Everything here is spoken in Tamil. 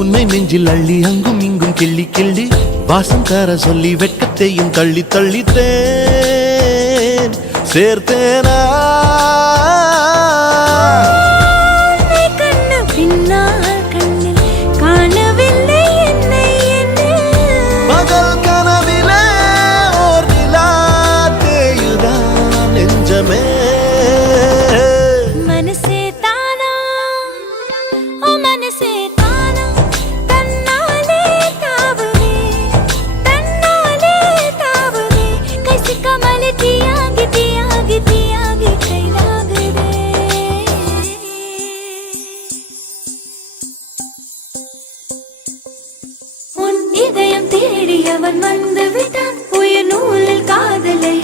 உன்னை நெஞ்சில் அள்ளி அங்கும் இங்கும் கிள்ளி கிள்ளி வாசம் தர சொல்லி வெட்கத்தையும் தள்ளி தள்ளித்தேன் சேர்த்தேனா பகல் கனவிலே ஓர் நிலா தேயுதான் நெஞ்சமே இதயம் தேடியவன் வந்து விட்டான் உயிர் நூலில் காதலை